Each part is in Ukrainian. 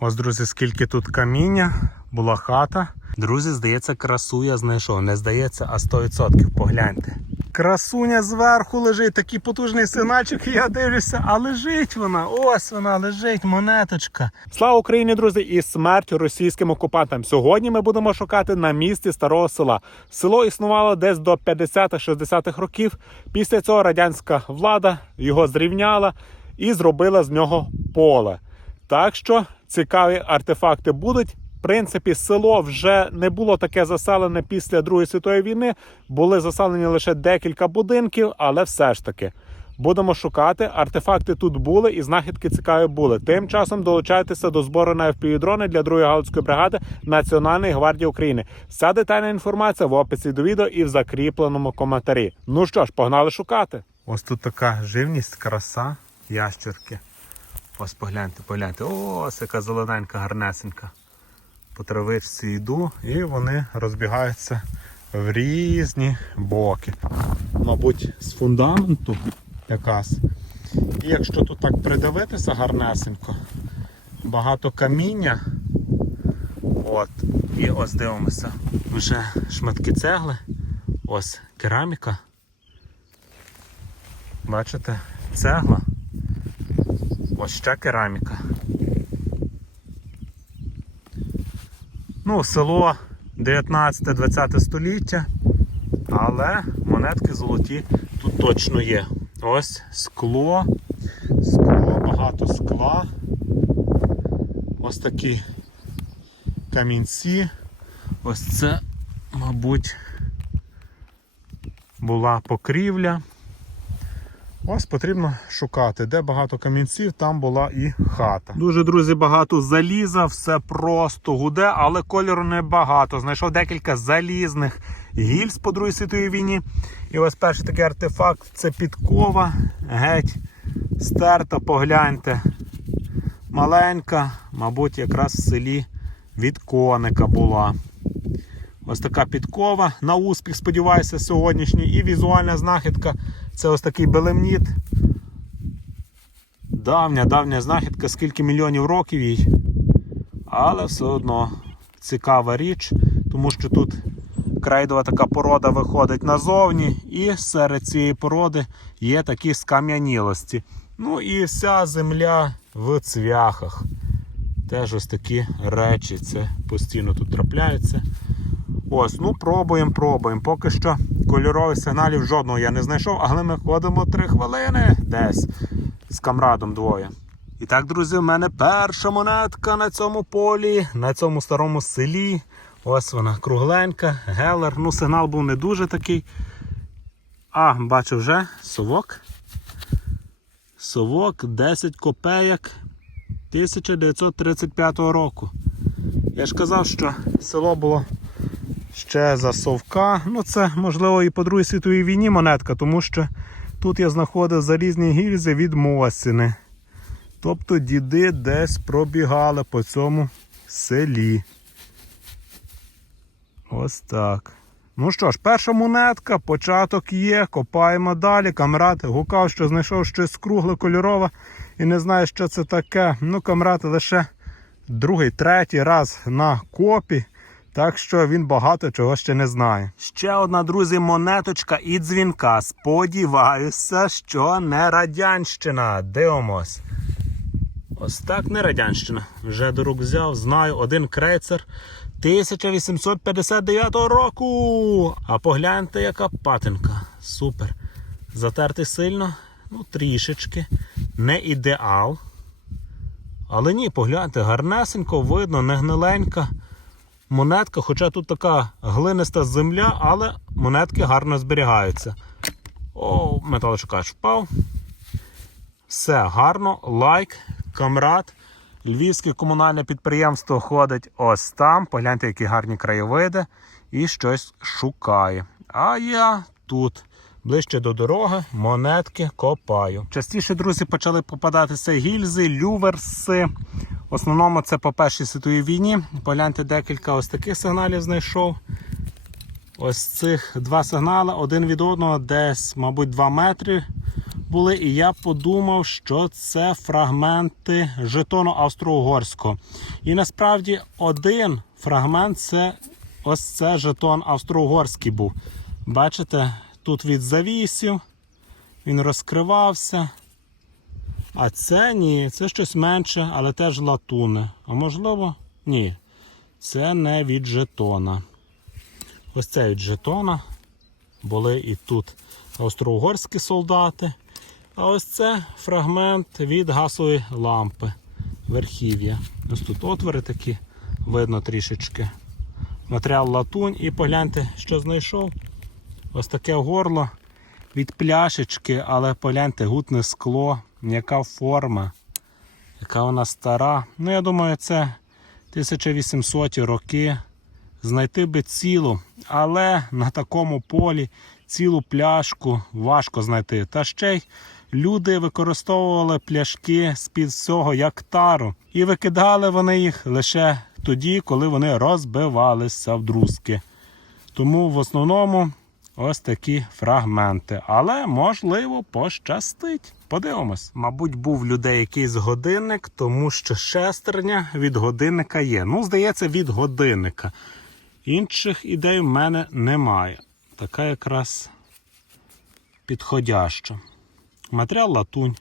Ось, друзі, скільки тут каміння, була хата. Друзі, здається, красу я знайшов. Не здається, а 100%. Погляньте. Красуня зверху лежить, такий потужний сигнальчик, я дивлюся, а лежить вона. Ось вона лежить, монеточка. Слава Україні, друзі, і смерть російським окупантам. Сьогодні ми будемо шукати на місці старого села. Село існувало десь до 50-60-х років. Після цього радянська влада його зрівняла і зробила з нього поле. Так що цікаві артефакти будуть. В принципі, село вже не було таке заселене після Другої світової війни. Були заселені лише декілька будинків, але все ж таки будемо шукати. Артефакти тут були і знахідки цікаві були. Тим часом долучайтеся до збору на FPV-дрони для другої галицької бригади Національної гвардії України. Вся детальна інформація в описі до відео і в закріпленому коментарі. Ну що ж, погнали шукати. Ось тут така живність, краса, ящерки. Ось погляньте, погляньте. Ось яка зелененька, гарнесенька. По травичці йду, і вони розбігаються в різні боки. Мабуть, з фундаменту якась. І якщо тут так придивитися гарнесенько, багато каміння. От. І ось дивимося. Вже шматки цегли. Ось кераміка. Бачите, цегла. Ось ще кераміка. Ну, село 19-20 століття, але монетки золоті тут точно є. Ось скло, скло, багато скла. Ось такі камінці. Ось це, мабуть, була покрівля. Ось потрібно шукати, де багато камінців, там була і хата. Дуже, друзі, багато заліза, все просто гуде, але кольору не багато. Знайшов декілька залізних гільз по Другій світовій війні. І ось перший такий артефакт це підкова. Геть стерта, погляньте. Маленька, мабуть, якраз в селі від коника була. Ось така підкова. На успіх, сподіваюся, сьогоднішній. І візуальна знахідка це ось такий белемніт. Давня, давня знахідка, скільки мільйонів років їй. Але все одно цікава річ, тому що тут крейдова така порода виходить назовні, і серед цієї породи є такі скам'янілості. Ну і вся земля в цвяхах. Теж ось такі речі. Це постійно тут трапляється. Ось, ну пробуємо, пробуємо. Поки що кольорових сигналів жодного я не знайшов, але ми ходимо 3 хвилини десь з камрадом двоє. І так, друзі, в мене перша монетка на цьому полі, на цьому старому селі. Ось вона кругленька, гелер. Ну, сигнал був не дуже такий. А, бачу вже совок. Совок 10 копеєк 1935 року. Я ж казав, що село було ще за совка. Ну, це, можливо, і по Другій світовій війні монетка, тому що тут я знаходив залізні гільзи від Мосіни. Тобто діди десь пробігали по цьому селі. Ось так. Ну що ж, перша монетка, початок є, копаємо далі. Камрад гукав, що знайшов щось кругле кольорове і не знає, що це таке. Ну, камрад лише другий, третій раз на копі. Так що він багато чого ще не знає. Ще одна, друзі, монеточка і дзвінка. Сподіваюся, що не радянщина. Дивимось. Ось так не радянщина. Вже до рук взяв, знаю, один крейцер 1859 року. А погляньте, яка патинка. Супер. Затертий сильно, ну трішечки. Не ідеал. Але ні, погляньте, гарнесенько, видно, не гниленька монетка, хоча тут така глиниста земля, але монетки гарно зберігаються. О, металошукач впав. Все гарно, лайк, камрад. Львівське комунальне підприємство ходить ось там. Погляньте, які гарні краєвиди, і щось шукає. А я тут. Ближче до дороги, монетки копаю. Частіше, друзі, почали попадатися гільзи, люверси. В основному це по Першій світовій війні. Погляньте, декілька ось таких сигналів знайшов. Ось цих два сигнали, один від одного, десь, мабуть, 2 метри. були, і я подумав, що це фрагменти жетону австро-угорського. І насправді один фрагмент це ось це жетон австро-угорський був. Бачите, тут від завісів, він розкривався. А це ні, це щось менше, але теж латуне. А можливо, ні. Це не від жетона. Ось це від жетона. Були і тут австро-угорські солдати. А ось це фрагмент від газової лампи верхів'я. Ось тут отвори такі, видно трішечки. Матеріал латунь. І погляньте, що знайшов. Ось таке горло від пляшечки, але погляньте, гутне скло, яка форма, яка вона стара. Ну, я думаю, це 1800 роки. Знайти би цілу, але на такому полі цілу пляшку важко знайти. Та ще й люди використовували пляшки з-під цього як тару. І викидали вони їх лише тоді, коли вони розбивалися в друзки. Тому в основному ось такі фрагменти. Але можливо пощастить. Подивимось. Мабуть, був людей якийсь годинник, тому що шестерня від годинника є. Ну, здається, від годинника. Інших ідей в мене немає. Така якраз підходяща. Матеріал латунь.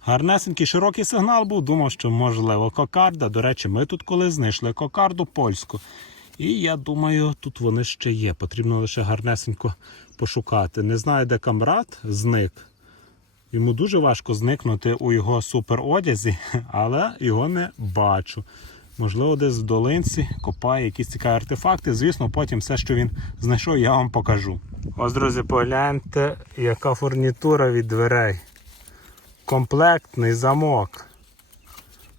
Гарнесенький широкий сигнал був, думав, що можливо кокарда. До речі, ми тут коли знайшли кокарду польську. І я думаю, тут вони ще є. Потрібно лише гарнесенько пошукати. Не знаю, де камрад зник. Йому дуже важко зникнути у його суперодязі, але його не бачу. Можливо, десь в долинці копає якісь цікаві артефакти. Звісно, потім все, що він знайшов, я вам покажу. Ось, друзі, погляньте, яка фурнітура від дверей. Комплектний замок.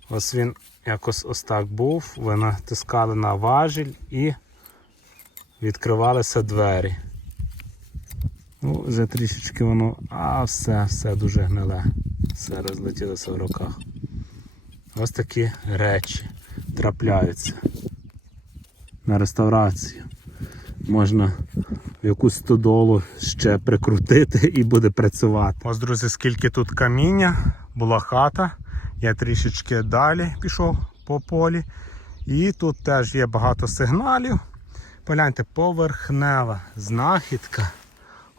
Ось він якось ось так був. Ви натискали на важіль і відкривалися двері. Ну, вже трішечки воно. А все, все дуже гниле. Все розлетілося в руках. Ось такі речі трапляються на реставрацію. Можна в якусь стодолу ще прикрутити і буде працювати. Ось, друзі, скільки тут каміння, була хата. Я трішечки далі пішов по полі. І тут теж є багато сигналів. Погляньте, поверхнева знахідка.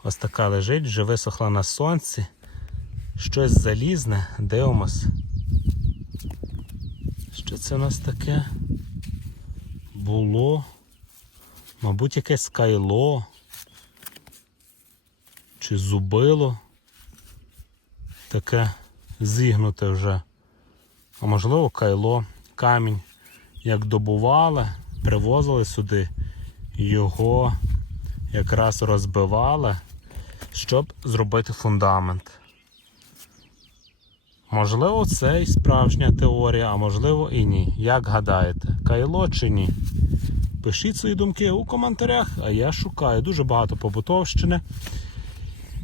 Ось така лежить, вже висохла на сонці. Щось залізне, дивимось. Що це у нас таке? Було. Мабуть, якесь кайло. Чи зубило. Таке зігнуте вже. А можливо кайло, камінь. Як добували, привозили сюди, його якраз розбивали, щоб зробити фундамент. Можливо, це і справжня теорія, а можливо і ні. Як гадаєте, кайло чи ні? Пишіть свої думки у коментарях, а я шукаю дуже багато побутовщини.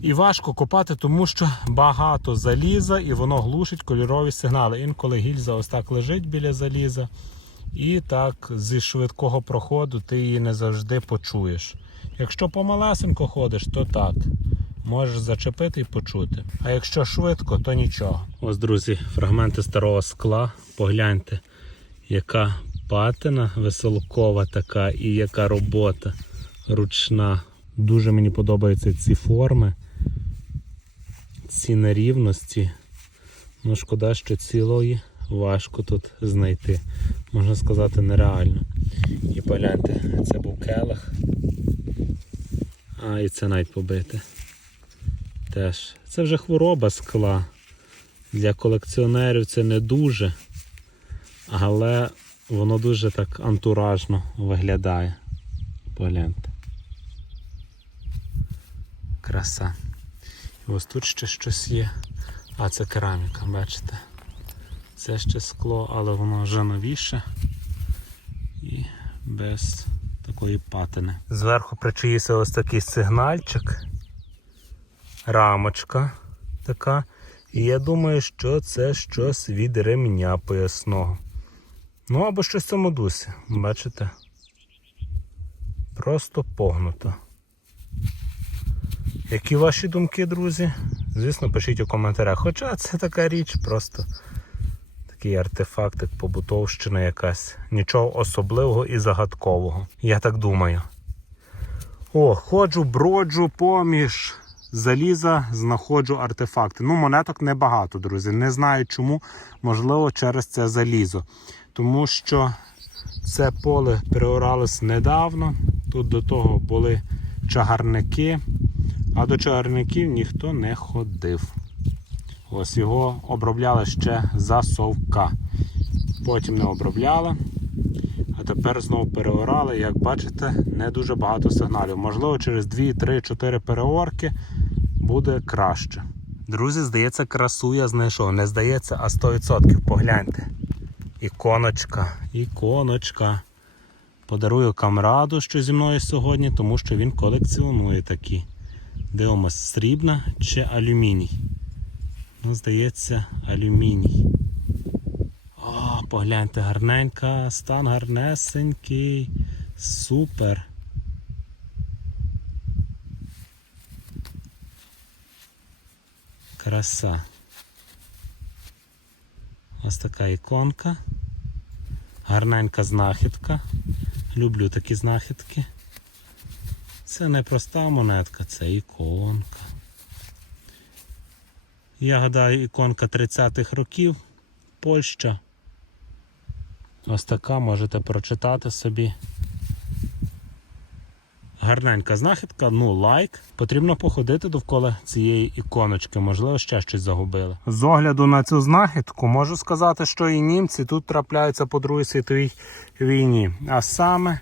І важко копати, тому що багато заліза і воно глушить кольорові сигнали. Інколи гільза ось так лежить біля заліза. І так зі швидкого проходу ти її не завжди почуєш. Якщо помалесенько ходиш, то так. Можеш зачепити і почути. А якщо швидко, то нічого. Ось, друзі, фрагменти старого скла. Погляньте, яка патина веселкова така і яка робота ручна. Дуже мені подобаються ці форми, ці нерівності. Ну, шкода, що цілої важко тут знайти. Можна сказати, нереально. І погляньте, це був келих. А, і це навіть побите. Теж. Це вже хвороба скла. Для колекціонерів це не дуже, але воно дуже так антуражно виглядає. Погляньте. Краса. Ось тут ще щось є. А це кераміка, бачите? Це ще скло, але воно вже новіше і без такої патини. Зверху причаївся ось такий сигнальчик, рамочка така. І я думаю, що це щось від ремня поясного. Ну або щось в цьому дусі, бачите? Просто погнуто. Які ваші думки, друзі? Звісно, пишіть у коментарях. Хоча це така річ, просто такий артефактик, побутовщина якась. Нічого особливого і загадкового. Я так думаю. О, ходжу, броджу поміж заліза, знаходжу артефакти. Ну, монеток небагато, друзі. Не знаю чому. Можливо, через це залізо. Тому що це поле переоралось недавно. Тут до того були чагарники, а до чагарників ніхто не ходив. Ось його обробляли ще за совка. Потім не обробляли. А тепер знову переорали. Як бачите, не дуже багато сигналів. Можливо, через 2, 3, 4 переорки буде краще. Друзі, здається, красу я знайшов. Не здається, а 100%. Погляньте. Іконочка, іконочка. Подарую камраду, що зі мною сьогодні, тому що він колекціонує такі. Дивимось, срібна чи алюміній. Ну, здається, алюміній. О, погляньте, гарненька, стан гарнесенький. Супер. Краса. Ось така іконка. Гарненька знахідка. Люблю такі знахідки. Це не проста монетка, це іконка. Я гадаю, іконка 30-х років. Польща. Ось така можете прочитати собі. Гарненька знахідка, ну лайк. Потрібно походити довкола цієї іконочки, можливо, ще щось загубили. З огляду на цю знахідку можу сказати, що і німці тут трапляються по Другій світовій війні. А саме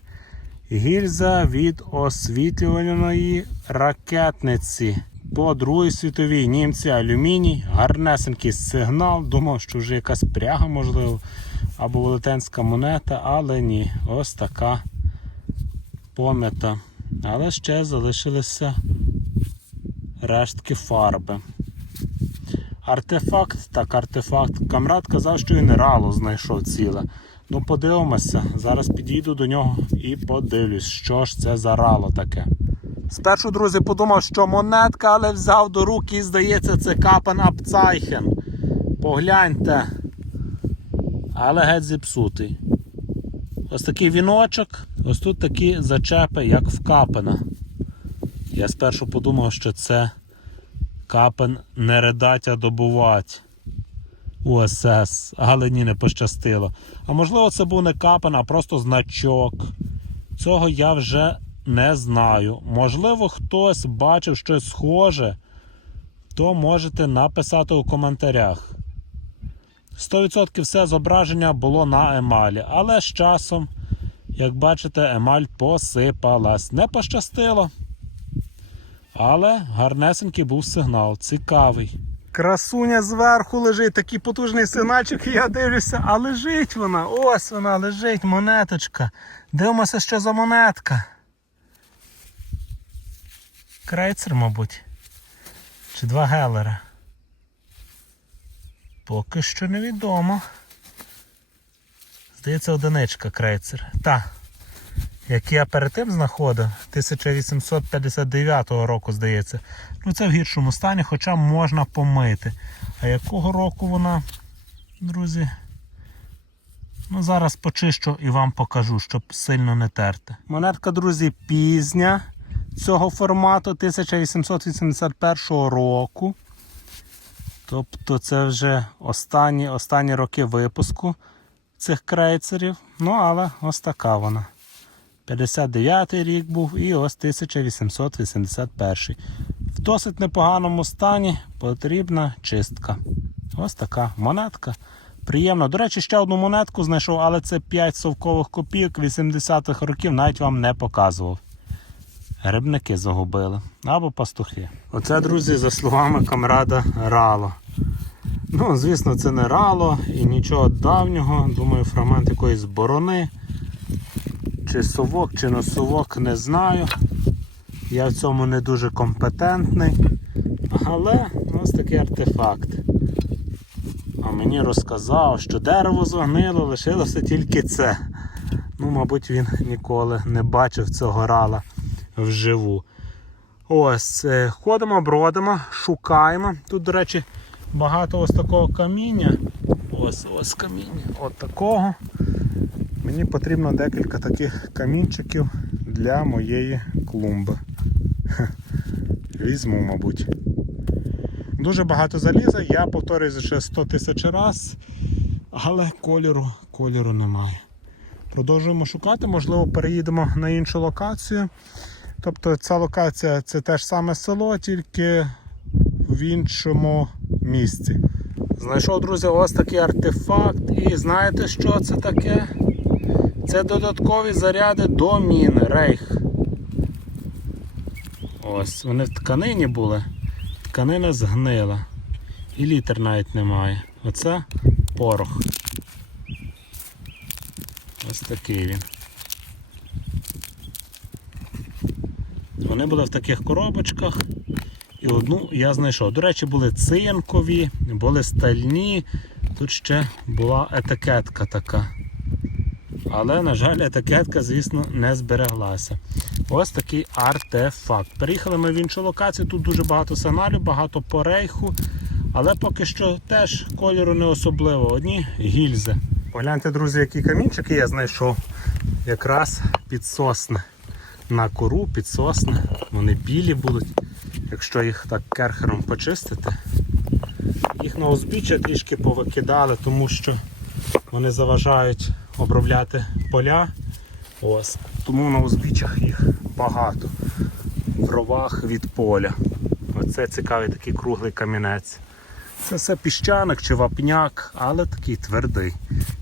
гільза від освітлювальної ракетниці. По Другій світовій німці алюміній, гарнесенький сигнал. Думав, що вже якась пряга, можливо, або велетенська монета, але ні, ось така пом'ята. Але ще залишилися рештки фарби. Артефакт, так, артефакт. Камрад казав, що він рало знайшов ціле. Ну, подивимося. Зараз підійду до нього і подивлюсь, що ж це за рало таке. Спершу, друзі, подумав, що монетка, але взяв до рук і здається, це капан Апцайхен. Погляньте. Але геть зіпсутий. Ось такий віночок, ось тут такі зачепи, як в капена. Я спершу подумав, що це капен не редать, а добувать. УСС, ні, не пощастило. А можливо, це був не капен, а просто значок. Цього я вже не знаю. Можливо, хтось бачив щось схоже, то можете написати у коментарях. 100% все зображення було на емалі, але з часом, як бачите, емаль посипалась. Не пощастило. Але гарнесенький був сигнал, цікавий. Красуня зверху лежить, такий потужний сигнальчик, я дивлюся, а лежить вона. Ось вона лежить, монеточка. Дивимося, що за монетка. Крейцер, мабуть. Чи два гелера. Поки що невідомо. Здається, одиничка крейцер. Та, як я перед тим знаходив, 1859 року, здається. Ну це в гіршому стані, хоча можна помити. А якого року вона, друзі? Ну, зараз почищу і вам покажу, щоб сильно не терти. Монетка, друзі, пізня цього формату 1881 року. Тобто це вже останні, останні роки випуску цих крейцерів. Ну, але ось така вона. 59-й рік був і ось 1881. В досить непоганому стані потрібна чистка. Ось така монетка. Приємно. До речі, ще одну монетку знайшов, але це 5 совкових копійок 80-х років, навіть вам не показував. Грибники загубили або пастухи. Оце, друзі, за словами камрада Рало. Ну, звісно, це не рало і нічого давнього. Думаю, фрагмент якоїсь борони. Чи совок, чи носовок, не знаю. Я в цьому не дуже компетентний. Але ось такий артефакт. А мені розказав, що дерево зогнило, лишилося тільки це. Ну, мабуть, він ніколи не бачив цього рала вживу. Ось, е, ходимо, бродимо, шукаємо. Тут, до речі, багато ось такого каміння. Ось ось каміння. От такого. Мені потрібно декілька таких камінчиків для моєї клумби. Візьму, мабуть. Дуже багато заліза, я повторюю ще 100 тисяч раз, але кольору, кольору немає. Продовжуємо шукати, можливо, переїдемо на іншу локацію. Тобто ця локація це те ж саме село, тільки в іншому місці. Знайшов, друзі, ось такий артефакт. І знаєте, що це таке? Це додаткові заряди до міни Рейх. Ось, вони в тканині були. Тканина згнила. І літер навіть немає. Оце порох. Ось такий він. Вони були в таких коробочках. І одну я знайшов. До речі, були цинкові, були стальні. Тут ще була етикетка така. Але, на жаль, етикетка, звісно, не збереглася. Ось такий артефакт. Переїхали ми в іншу локацію. Тут дуже багато сигналів, багато по рейху. Але поки що теж кольору не особливо. Одні гільзи. Погляньте, друзі, які камінчики я знайшов. Якраз під сосни. На кору під сосни. Вони білі будуть. Якщо їх так керхером почистити. Їх на узбіччя трішки повикидали, тому що вони заважають обробляти поля. Ось. Тому на узбіччях їх багато. В ровах від поля. Оце цікавий такий круглий камінець. Це все піщаник чи вапняк, але такий твердий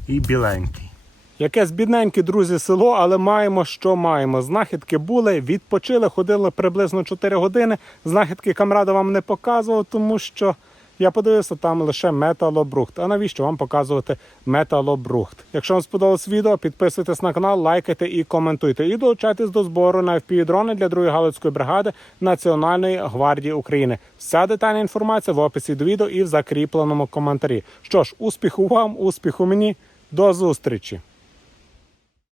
і біленький. Якесь бідненьке, друзі, село, але маємо, що маємо. Знахідки були, відпочили, ходили приблизно 4 години. Знахідки камрада вам не показував, тому що я подивився там лише металобрухт. А навіщо вам показувати металобрухт? Якщо вам сподобалось відео, підписуйтесь на канал, лайкайте і коментуйте. І долучайтесь до збору на FPV-дрони для 2-ї Галицької бригади Національної гвардії України. Вся детальна інформація в описі до відео і в закріпленому коментарі. Що ж, успіху вам, успіху мені, до зустрічі!